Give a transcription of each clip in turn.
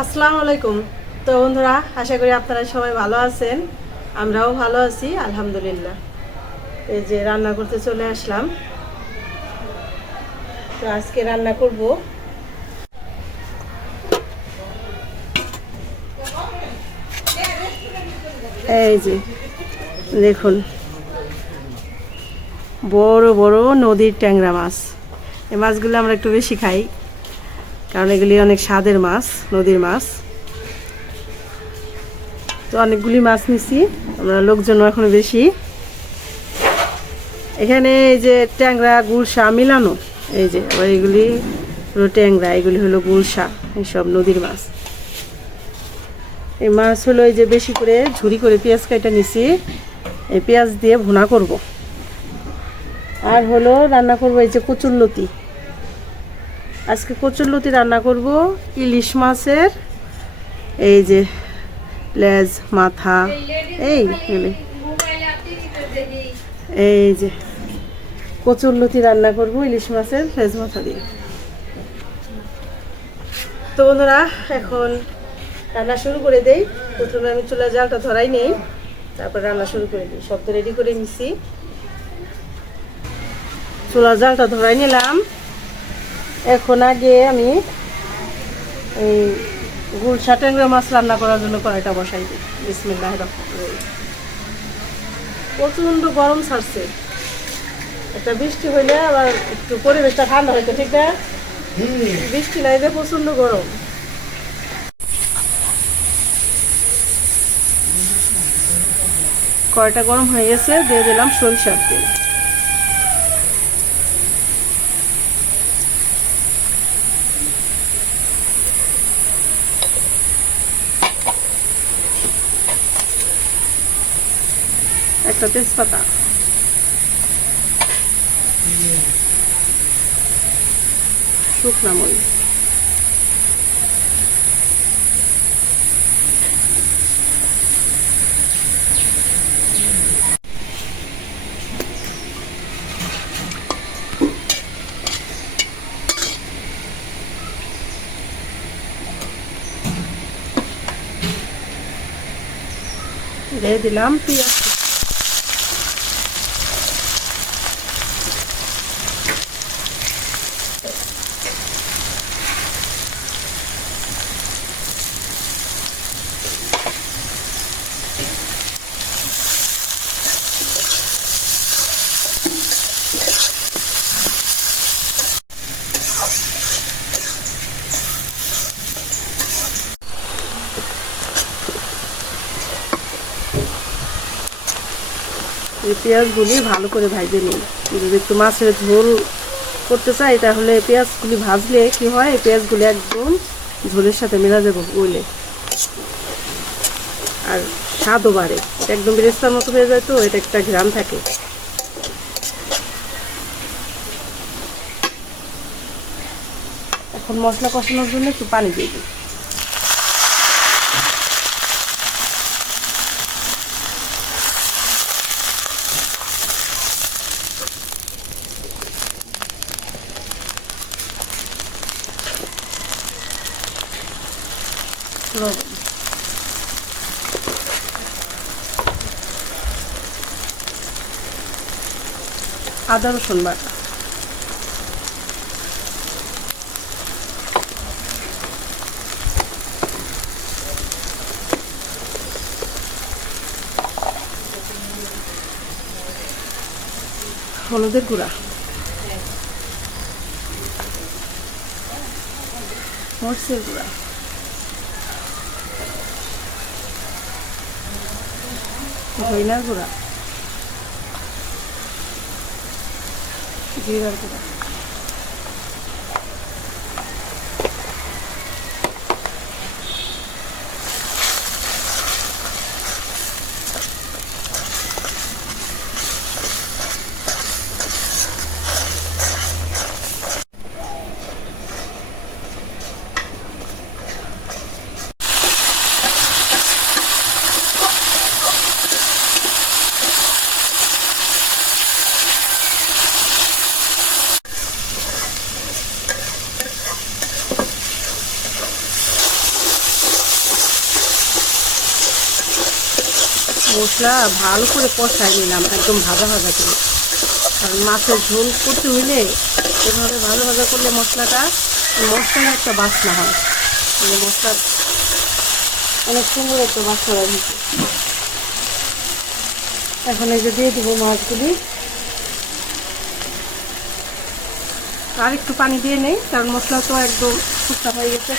আসসালামু আলাইকুম। তো বন্ধুরা, আশা করি আপনারা সবাই ভালো আছেন। আমরাও ভালো আছি, আলহামদুলিল্লাহ। এই যে রান্না করতে চলে আসলাম। তো আজকে রান্না করব। এই যে, দেখুন। বড় বড় নদীর ট্যাংরা মাছ। এই মাছগুলো আমরা একটু বেশি খাই। কারণ এগুলি অনেক স্বাদের মাছ, নদীর মাছ। তো অনেকগুলি মাছ নিছি, আমরা লোকজন এখনও বেশি। এখানে এই যে ট্যাংরা, গুলশা, মিলানো, এই যে আবার এগুলি হলো ট্যাংরা, এগুলি হলো গুলশা এইসব নদীর মাছ। এই মাছ হলো এই যে বেশি করে ঝুরি করে পেঁয়াজ কাটা নিছি, এই পেঁয়াজ দিয়ে ভুনা করব। আর হলো রান্না করব এই যে কচুরলতি আজকে কচুরলতি রান্না করব, ইলিশ মাছের, এই যে লেজ, মাথা, এই। এই যে কচুরলতি রান্না করব, ইলিশ মাছের লেজ, মাথা দিয়ে। তো বন্ধুরা, এখন রান্না শুরু করে দেই। প্রথমে আমি চুলা জালটা ধরাই নেই, তারপর রান্না শুরু করে দিই। সব তো রেডি করে নিছি। চুলা জালটা ধরাই নিলাম। এখন আগে আমি এই গুলশা ট্যাংরা মাছ রান্না করার জন্য কড়াইটা বসাই দিই। বিসমিল্লাহ প্রচণ্ড গরম ছাড়ছে। একটা বৃষ্টি হইলে আবার একটু পরিবেশটা ঠান্ডা হইতো ঠিক না? বৃষ্টি নাই যে প্রচণ্ড গরম। কড়াইটা গরম হয়ে গেছে, দিয়ে দিলাম সরিষার তেল। একটা তেজপাতা শুকনা মরিচ দিয়ে দিলাম পেঁয়াজ এই পেঁয়াজগুলি ভালো করে ভাজে নিই। যদি একটু মাছের ঝোল করতে চাই, তাহলে পেঁয়াজগুলি ভাজলে কি হয়? এই পেঁয়াজগুলি একদম ঝোলের সাথে মেলা যাবে উইলে আর স্বাদও বাড়ে। এটা একদম বেরেস্তার মতো হয়ে যায় তো, এটা একটা ঘ্রাম থাকে। এখন মশলা কষানোর জন্য একটু পানি দিয়ে দিই। লবণ আদা রসুন বাটা। হলুদের গুঁড়া। মরিচের গুঁড়া। ধইনার গুঁড়া জিরার গুঁড়া। মশলা ভালো করে কষাই নিলাম, একদম ভাজা ভাজা করে। কারণ মাছের ঝোল করতে হইলে এভাবে ভাজা ভাজা করলে মশলাটা, মশলার একটা বাসনা হয়। যে মশলা অনেক সুন্দর একটা বাসনা হয়। এখন এই যে দিয়ে দেবো মাছগুলি। আর একটু পানি দিয়ে নেই, কারণ মশলা তো একদম শুকনা হয়ে গেছে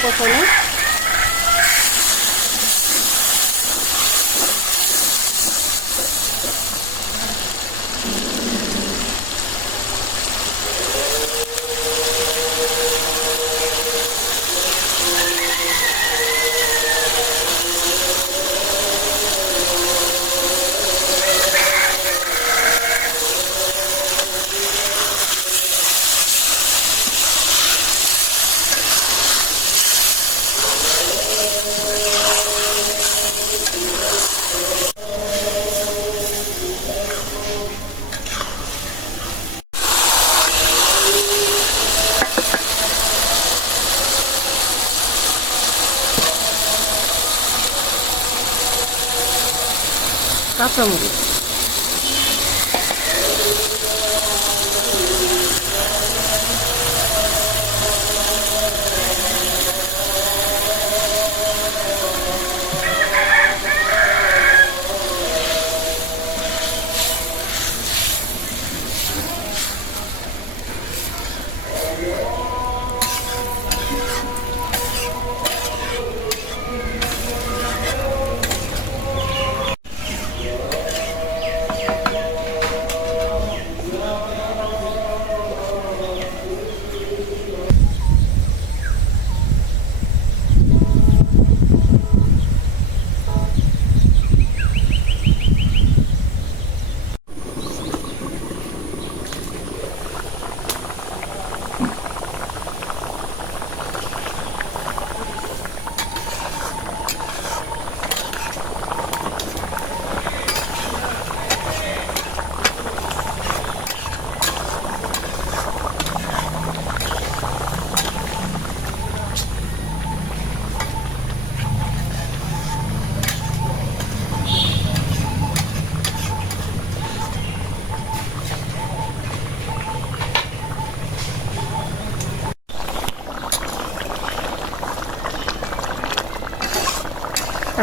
কষানো কাঁচামরিচ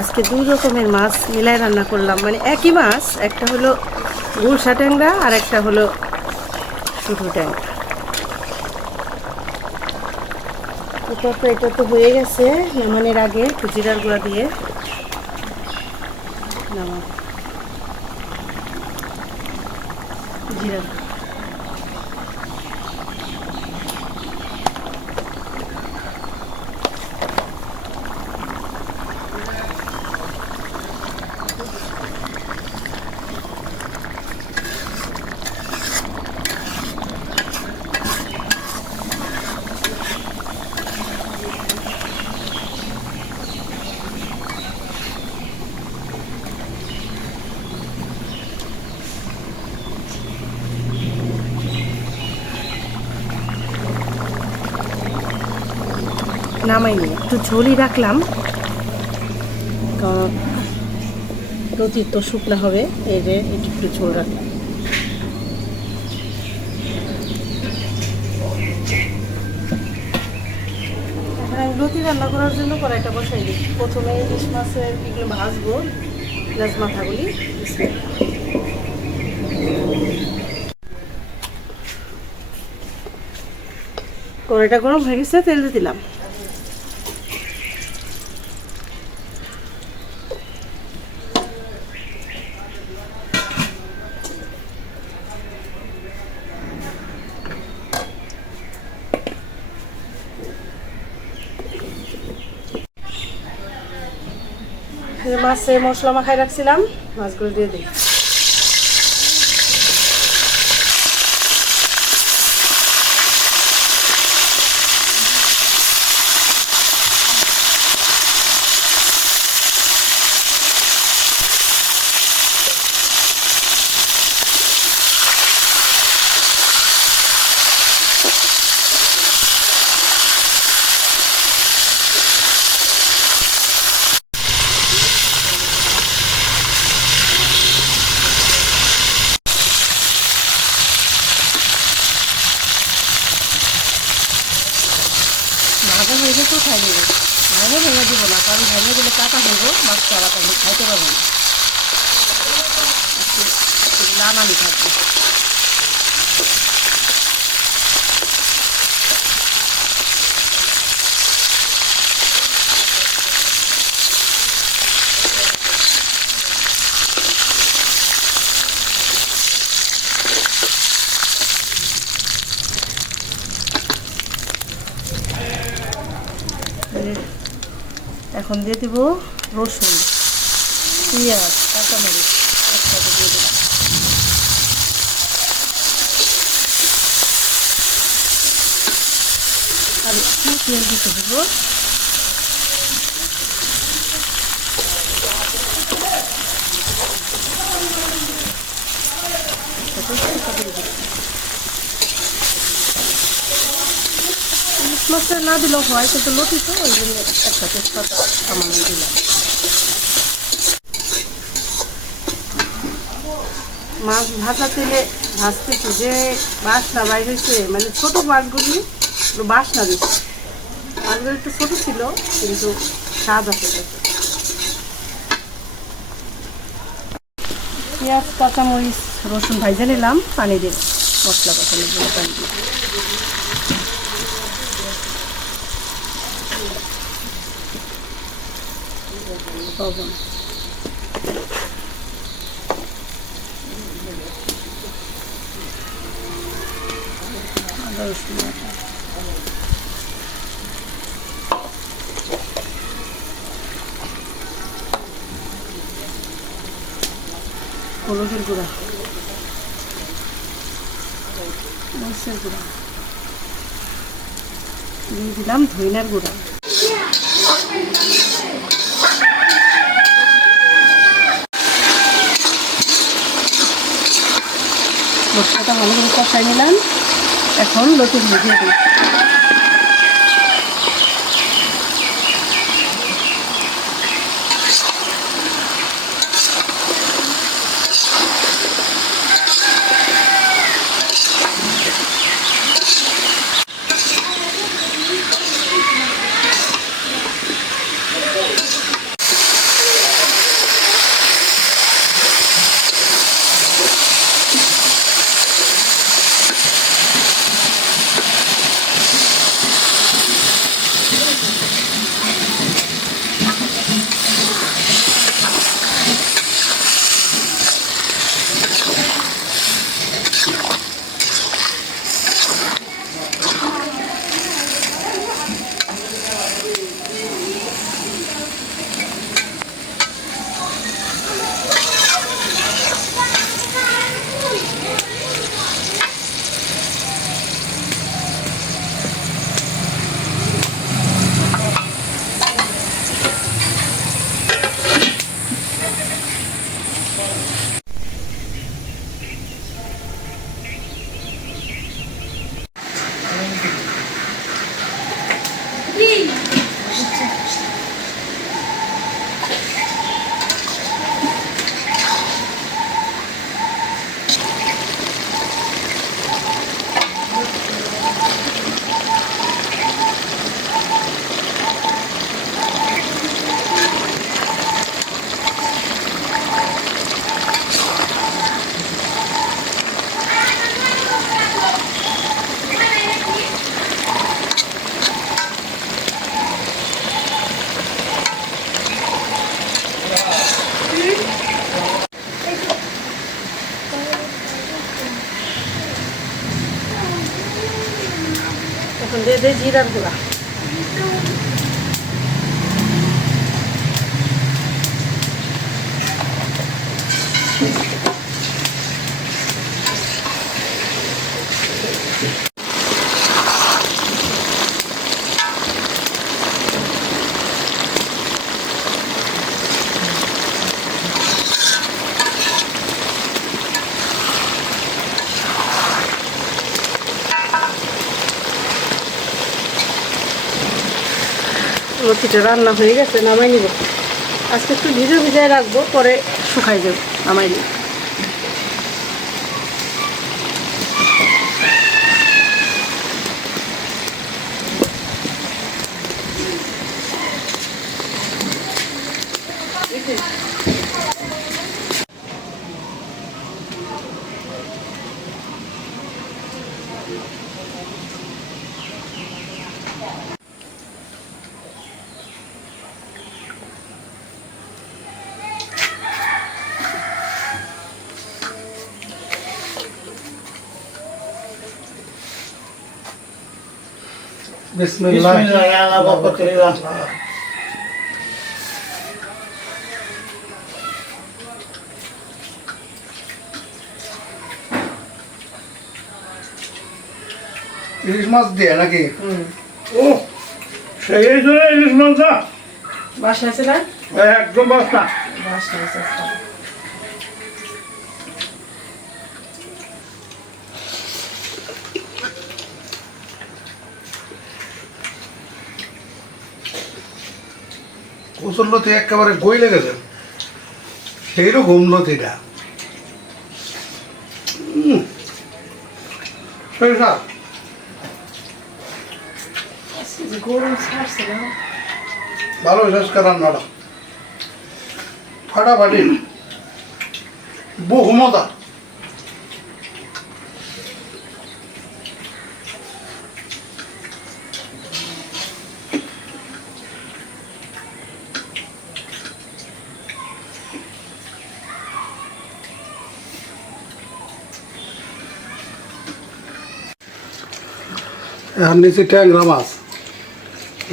আজকে দুই রকমের মাছ মিলাই রান্না করলাম। মানে একই মাছ, একটা হলো গুলশা ট্যাংরা আর একটা হলো শুধু ট্যাংরা। এটা তো এটা তো হয়ে গেছে নামানোর আগে খুচিরার গুঁড়া দিয়ে। জিরার নামাইনি। একটু ঝোলই রাখলাম। কারণ লতির তো শুকনো হবে, এই যে একটু ঝোল রাখলাম। আমি লতি রান্না করার জন্য কড়াইটা বসাই দিই। প্রথমে ইলিশ মাছের এগুলো ভাজবো, পেঁয়াজ মাথাগুলি। কড়াইটা গরম হয়ে গেছে, তেল দিয়ে দিলাম। মাছে মশলা মাখাই রাখছিলাম মাছগুলো দিয়ে দিই। এখন দিয়ে দিব রসুন পেঁয়াজ আর একটু তেল দিতে দিব। মাছটা না দিলেও হয়, কিন্তু লতি তো, ওই জন্য একটা তেজপাতা সামান্য দিলাম। মাছ ভাজা তেলে ভাজতেছি যে বাসনা বাইর হয়েছে মানে ছোট মাছগুলি বাসনা দিচ্ছে মাছগুলো একটু ছোট ছিল, কিন্তু স্বাদ আছে। পেঁয়াজ, কাঁচামরিচ, রসুন ভাইজে নিলাম, পানি দিয়ে মশলা কষানোর জন্য পানি দিয়ে লবণ আদা রসুন বাটা। হলুদের গুঁড়া। মরিচের গুঁড়া। দিয়ে দিলাম ধইনার মশলাটা ভালো করে কষাই নিলাম। এখন লতুন ভেজে দিই দিয়ে জিরার গুঁড়া। লতিটা রান্না হয়ে গেছে, নামাই নিব। আজকে একটু ভিজে ভিজায় রাখব, পরে শুকাই দেব নামাই নিব। ইলিশ মাছ দিয়ে নাকি ও সেই জন্য ইলিশ মাছ বাসায় আছে না একদম বাস্তা বাসায় আছে লতি একেবারে গইলে গেছে সেইরকম গরম ভালো শেষ রান্নাটা। ফাটাফাটি। বহু এখন নিচে ট্যাংরা মাছ।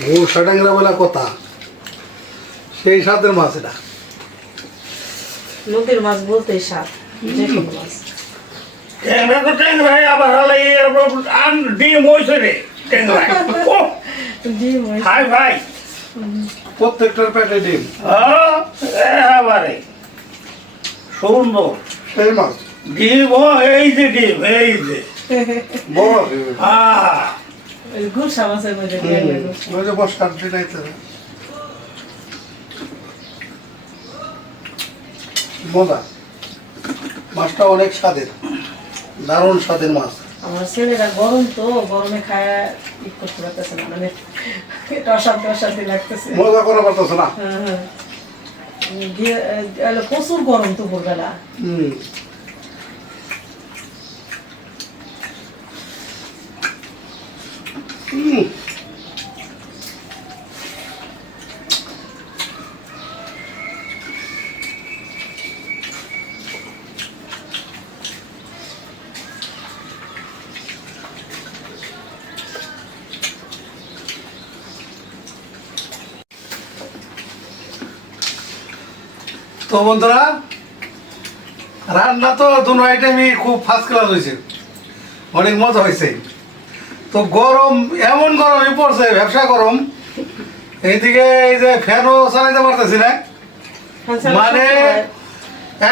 গোসা ট্যাংরা বলে কথা। সেই স্বাদের মাছ এটা। নদীর মাছ বলতে স্বাদ যে কোনো মাছ। ট্যাংরা তো ট্যাংরাই আবার হলে আন ডিম হয়েছে রে ট্যাংরাই ডিম হাই ভাই। প্রত্যেকটার পেটে ডিম। এবারে সুন্দর। সেই মাছ। ডিম ও এই যে ডিম এই যে। বড় আছে। দিনাইতে মজা। মাছটা অনেক স্বাদের। দারুণ স্বাদের মাছ। আমার ছেলেরা গরম তো গরমে খায় ই করতে পারতেছে না মানে এটা অশান্তি অশান্তি লাগতেছে। মজা করা পারতেছে না। হ্যাঁ, হ্যাঁ। প্রচুর গরম দুপুর বেলা তো বন্ধুরা রান্না তো দুনো আইটেমই খুব ফার্স্ট ক্লাস হয়েছে। অনেক মজা হয়েছে। তো গরম এমন গরমই পড়ছে ব্যবসা গরম। এইদিকে এই যে ফ্যানও চালাইতে পারতেছি না। মানে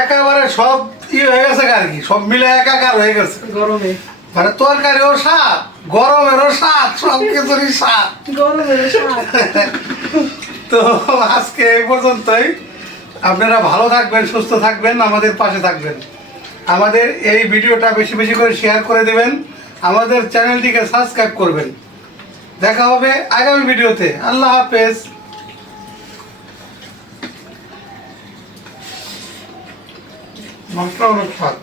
একেবারে সব ই হয়ে গেছে আর কি সব মিলে একাকার হয়ে গেছে। গরমে। মানে তরকারিও স্বাদ গরমেরও স্বাদ সব কিছুরই স্বাদ। তো আজকে এই পর্যন্তই। আপনারা ভালো থাকবেন সুস্থ থাকবেন আমাদের পাশে থাকবেন। আমাদের এই ভিডিওটা বেশি বেশি করে শেয়ার করে দেবেন। আমাদের চ্যানেলটিকে সাবস্ক্রাইব করবেন। দেখা হবে আগামী ভিডিওতে। আল্লাহ হাফেজ। অনেক স্বাদ